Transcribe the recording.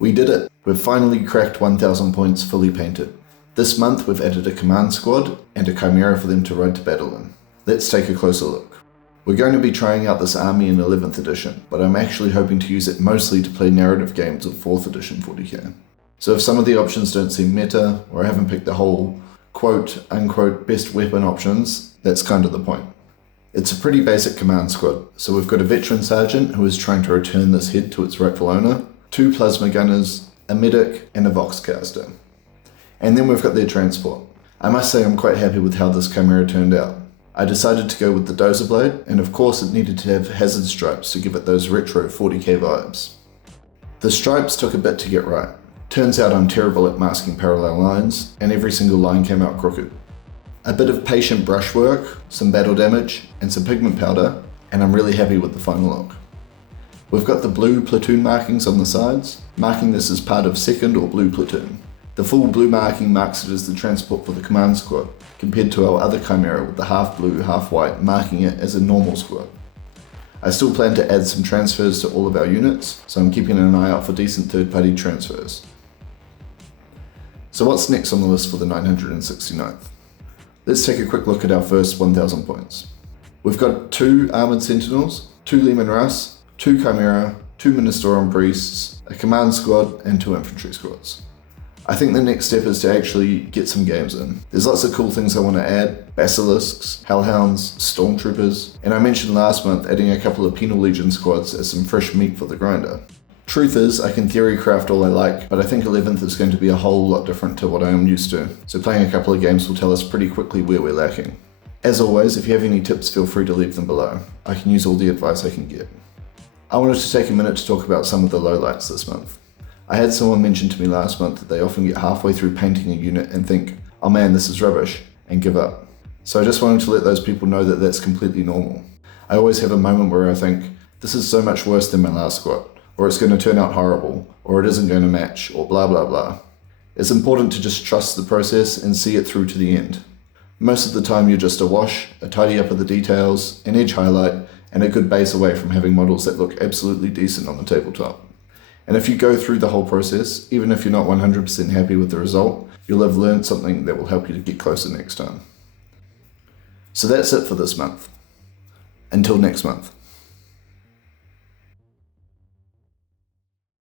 We did it! We've finally cracked 1000 points fully painted. This month we've added a command squad and a chimera for them to ride to battle in. Let's take a closer look. We're going to be trying out this army in 11th edition, but I'm actually hoping to use it mostly to play narrative games of 4th edition 40k. So if some of the options don't seem meta, or I haven't picked the whole quote unquote best weapon options, that's kind of the point. It's a pretty basic command squad, so we've got a veteran sergeant who is trying to return this head to its rightful owner, 2 plasma gunners, a medic, and a voxcaster. And then we've got their transport. I must say I'm quite happy with how this chimera turned out. I decided to go with the dozer blade, and of course it needed to have hazard stripes to give it those retro 40k vibes. The stripes took a bit to get right. Turns out I'm terrible at masking parallel lines, and every single line came out crooked. A bit of patient brushwork, some battle damage, and some pigment powder, and I'm really happy with the final look. We've got the blue platoon markings on the sides, marking this as part of 2nd or blue platoon. The full blue marking marks it as the transport for the command squad, compared to our other chimera with the half blue, half white marking it as a normal squad. I still plan to add some transfers to all of our units, so I'm keeping an eye out for decent third-party transfers. So what's next on the list for the 969th? Let's take a quick look at our first 1000 points. We've got 2 Armoured Sentinels, 2 Leman Russ, 2 Chimera, 2 Ministorum Priests, a Command Squad, and 2 Infantry Squads. I think the next step is to actually get some games in. There's lots of cool things I want to add: Basilisks, Hellhounds, Stormtroopers, and I mentioned last month adding a couple of Penal Legion squads as some fresh meat for the grinder. Truth is, I can theory craft all I like, but I think 11th is going to be a whole lot different to what I am used to, so playing a couple of games will tell us pretty quickly where we're lacking. As always, if you have any tips, feel free to leave them below. I can use all the advice I can get. I wanted to take a minute to talk about some of the lowlights this month. I had someone mention to me last month that they often get halfway through painting a unit and think, oh man, this is rubbish, and give up. So I just wanted to let those people know that that's completely normal. I always have a moment where I think, this is so much worse than my last squad, or it's going to turn out horrible, or it isn't going to match, or blah blah blah. It's important to just trust the process and see it through to the end. Most of the time you're just a wash, a tidy up of the details, an edge highlight, and a good base away from having models that look absolutely decent on the tabletop. And if you go through the whole process, even if you're not 100% happy with the result, you'll have learned something that will help you to get closer next time. So that's it for this month. Until next month.